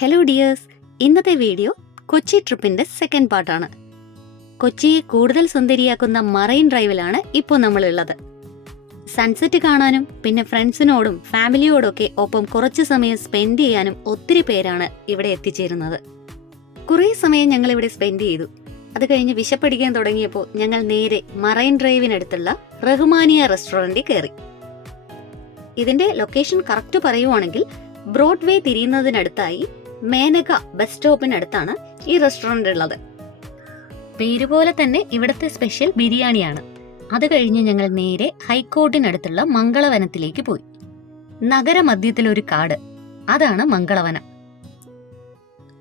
Hello dears, ഇന്നത്തെ video Kochi ട്രിപ്പിന്റെ second പാർട്ടാണ്. കൊച്ചിയെ കൂടുതൽ സുന്ദരിയാക്കുന്ന മറൈൻ ഡ്രൈവിലാണ് ഇപ്പോൾ നമ്മളുള്ളത്. സൺസെറ്റ് കാണാനും പിന്നെ ഫ്രണ്ട്സിനോടും ഫാമിലിയോടൊക്കെ ഒപ്പം കുറച്ച് സമയം സ്പെൻഡ് ചെയ്യാനും ഒത്തിരി പേരാണ് ഇവിടെ എത്തിച്ചേരുന്നത്. കുറേ സമയം ഞങ്ങൾ ഇവിടെ സ്പെൻഡ് ചെയ്തു. അത് കഴിഞ്ഞ് വിശപ്പടിക്കാൻ തുടങ്ങിയപ്പോൾ ഞങ്ങൾ നേരെ മറൈൻ ഡ്രൈവിനടുത്തുള്ള റഹ്മാനിയ റെസ്റ്റോറൻറ്റിൽ കയറി. ഇതിന്റെ ലൊക്കേഷൻ കറക്റ്റ് പറയുവാണെങ്കിൽ ബ്രോഡ്വേ തിരിയുന്നതിനടുത്തായി മേനക ബസ് സ്റ്റോപ്പിനടുത്താണ് ഈ റെസ്റ്റോറന്റ് ഉള്ളത്. പേരുപോലെ തന്നെ ഇവിടുത്തെ സ്പെഷ്യൽ ബിരിയാണിയാണ്. അത് കഴിഞ്ഞ് ഞങ്ങൾ നേരെ ഹൈക്കോർട്ടിനടുത്തുള്ള മംഗളവനത്തിലേക്ക് പോയി. നഗരമധ്യത്തിലൊരു കാട്, അതാണ് മംഗളവനം.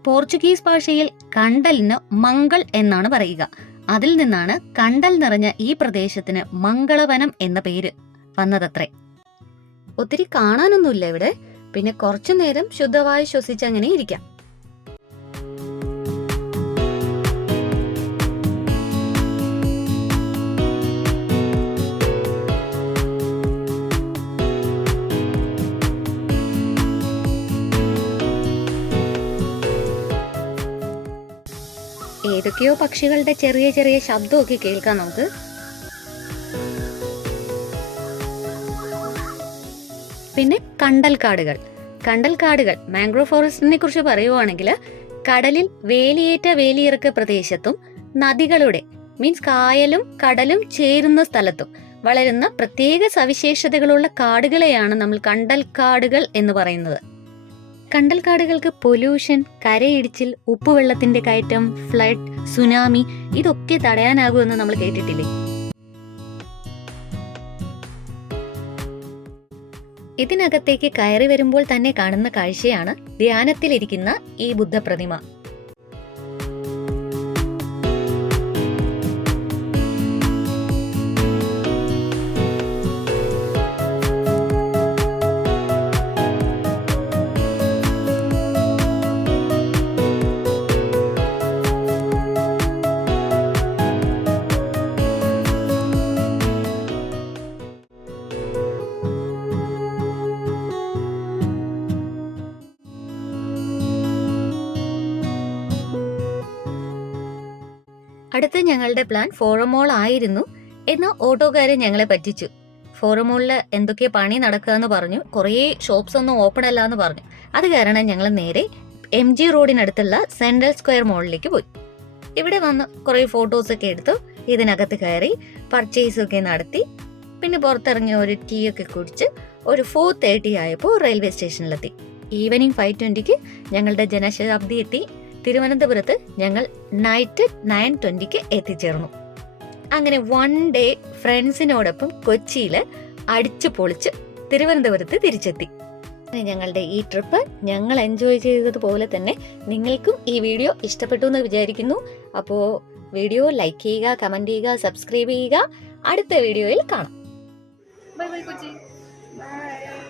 പോർച്ചുഗീസ് ഭാഷയിൽ കണ്ടലിന് മംഗൾ എന്നാണ് പറയുക. അതിൽ നിന്നാണ് കണ്ടൽ നിറഞ്ഞ ഈ പ്രദേശത്തിന് മംഗളവനം എന്ന പേര് വന്നതത്രേ. ഒത്തിരി കാണാനൊന്നുമില്ല ഇവിടെ, പിന്നെ കുറച്ചു നേരം ശുദ്ധവായു ശ്വസിച്ചങ്ങനെ ഇരിക്കാം. ഏതൊക്കെയോ പക്ഷികളുടെ ചെറിയ ചെറിയ ശബ്ദമൊക്കെ കേൾക്കാം നമുക്ക്. പിന്നെ കണ്ടൽക്കാടുകൾ മാംഗ്രോവ് ഫോറസ്റ്റിനെ കുറിച്ച് പറയുവാണെങ്കിൽ കടലിൽ വേലിയിറക്ക പ്രദേശത്തും നദികളുടെ മീൻസ് കായലും കടലും ചേരുന്ന സ്ഥലത്തും വളരുന്ന പ്രത്യേക സവിശേഷതകളുള്ള കാടുകളെയാണ് നമ്മൾ കണ്ടൽക്കാടുകൾ എന്ന് പറയുന്നത്. കണ്ടൽക്കാടുകൾക്ക് പൊല്യൂഷൻ, കരയിടിച്ചിൽ, ഉപ്പുവെള്ളത്തിന്റെ കയറ്റം, ഫ്ലഡ്, സുനാമി ഇതൊക്കെ തടയാനാകുമെന്ന് നമ്മൾ കേട്ടിട്ടില്ലേ? ഇതിനകത്തേക്ക് കയറി വരുമ്പോൾ തന്നെ കാണുന്ന കാഴ്ചയാണ് ധ്യാനത്തിലിരിക്കുന്ന ഈ ബുദ്ധപ്രതിമ. അടുത്ത ഞങ്ങളുടെ പ്ലാൻ ഫോറമോൾ ആയിരുന്നു. എന്നാൽ ഓട്ടോക്കാരൻ ഞങ്ങളെ പറ്റിച്ചു. ഫോറമോളിൽ എന്തൊക്കെ പണി നടക്കുക എന്ന് പറഞ്ഞു. കുറേ ഷോപ്സ് ഒന്നും ഓപ്പൺ അല്ല എന്ന് പറഞ്ഞു. അത് കാരണം ഞങ്ങൾ നേരെ MG റോഡിനടുത്തുള്ള സെൻട്രൽ സ്ക്വയർ മോളിലേക്ക് പോയി. ഇവിടെ വന്ന് കുറേ ഫോട്ടോസൊക്കെ എടുത്തു. ഇതിനകത്ത് കയറി പർച്ചേസൊക്കെ നടത്തി. പിന്നെ പുറത്തിറങ്ങി ഒരു ടീ ഒക്കെ കുടിച്ച് ഒരു 4:30 ആയപ്പോൾ റെയിൽവേ സ്റ്റേഷനിലെത്തി. ഈവനിങ് 5:20 ഞങ്ങളുടെ ജനശതാബ്ദി എത്തി. തിരുവനന്തപുരത്ത് ഞങ്ങൾ നൈറ്റ് 9:20 എത്തിച്ചേർന്നു. അങ്ങനെ 1 ഡേ ഫ്രണ്ട്സിനോടൊപ്പം കൊച്ചിയിൽ അടിച്ചു പൊളിച്ച് തിരുവനന്തപുരത്ത് തിരിച്ചെത്തി. ഞങ്ങളുടെ ഈ ട്രിപ്പ് ഞങ്ങൾ എൻജോയ് ചെയ്തതുപോലെ തന്നെ നിങ്ങൾക്കും ഈ വീഡിയോ ഇഷ്ടപ്പെട്ടു എന്ന് വിചാരിക്കുന്നു. അപ്പോൾ വീഡിയോ ലൈക്ക് ചെയ്യുക, കമന്റ് ചെയ്യുക, സബ്സ്ക്രൈബ് ചെയ്യുക. അടുത്ത വീഡിയോയിൽ കാണാം. Bye bye Kochi. ബൈ.